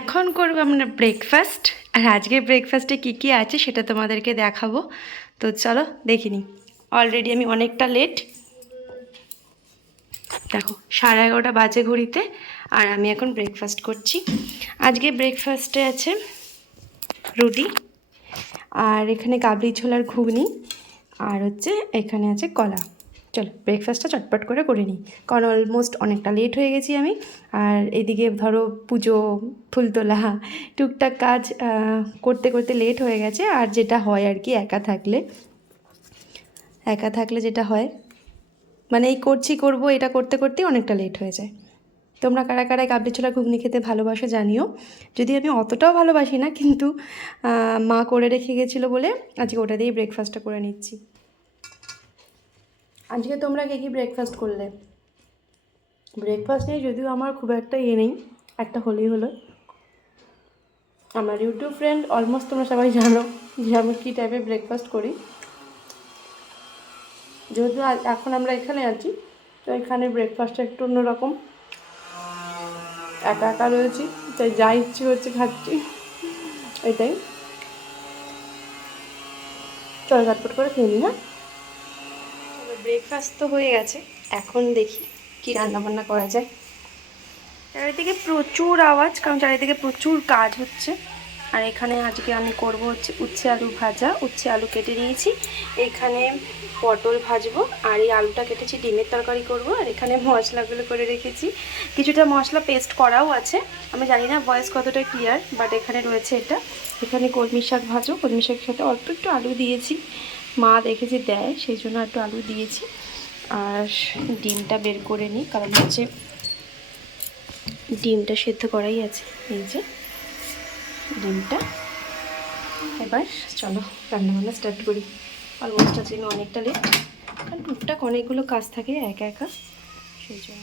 এখন করব আমরা ব্রেকফাস্ট আর আজকে ব্রেকফাস্টে কী কী আছে সেটা তোমাদেরকে দেখাবো। তো চলো দেখিনি অলরেডি আমি অনেকটা লেট দেখো, সাড়ে এগারোটা বাজে ঘড়িতে, আর আমি এখন ব্রেকফাস্ট করছি। আজকে ব্রেকফাস্টে আছে রুটি, আর এখানে কাবলি ছোলার ঘুগনি, আর হচ্ছে এখানে আছে কলা। চলো ব্রেকফাস্টটা চটপট করে করে নিই। কারণ অলমোস্ট অনেকটা লেট হয়ে গেছি আমি। আর এদিকে ধরো পুজো, ফুল তোলা, টুকটাক কাজ করতে করতে লেট হয়ে গেছে। আর যেটা হয় আর কি, একা থাকলে। একা থাকলে যেটা হয় মানে এই করছি, করব, এটা করতে করতেই অনেকটা লেট হয়ে যায়। তোমরা কারা কারা কাবলি ছোলা ঘুগনি খেতে ভালোবাসো জানিও। যদি আমি অতটাও ভালোবাসি না, কিন্তু মা করে রেখে গেছিল বলে, আজকে ওটা দিয়েই ব্রেকফাস্টটা করে নিচ্ছি। আজকে তোমরা কে কী ব্রেকফাস্ট করলে? ব্রেকফাস্ট নিয়ে যদিও আমার খুব একটা ইয়ে নেই, একটা হলেই হলো। আমার ইউটিউব ফ্রেন্ড অলমোস্ট তোমরা সবাই জানো যে আমি কী টাইপের ব্রেকফাস্ট করি। যেহেতু এখন আমরা এখানে আছি, তো এখানে ব্রেকফাস্টটা একটু অন্যরকম। একা একা রয়েছি, তাই যা ইচ্ছে হচ্ছে খাচ্ছি। এটাই। চল ঝটপট করে খেয়ে হ্যাঁ? ব্রেকফাস্ট তো হয়ে গেছে এখন দেখি কি রান্না বান্না করা যায়। চারিদিকে প্রচুর আওয়াজ কারণ চারিদিকে প্রচুর কাজ হচ্ছে। আর এখানে আজকে আমি করব হচ্ছে উচ্ছে আলু ভাজা। উচ্ছে আলু কেটে নিয়েছি এখানে পটল ভাজবো আর এই আলুটা কেটেছি ডিমের তরকারি করব আর এখানে মশলাগুলো করে রেখেছি। কিছুটা মশলা পেস্ট করাও আছে। আমি জানি না ভয়েস কতটা ক্লিয়ার বাট এখানে রয়েছে এটা। এখানে কলমি শাক ভাজো কলমি শাকের সাথে অল্প একটু আলু দিয়েছি। মা দেখেছি দেয়, সেই জন্য একটু আলু দিয়েছি। আর ডিমটা বের করে নিই, কারণ হচ্ছে ডিমটা সেদ্ধ করাই আছে, এই যে ডিমটা। এবার চলো রান্নাবান্না স্টার্ট করি। অলমোস্ট আজকে আমি অনেকটা লেট কারণ টুকটাক অনেকগুলো কাজ থাকে একা একা, সেই জন্য।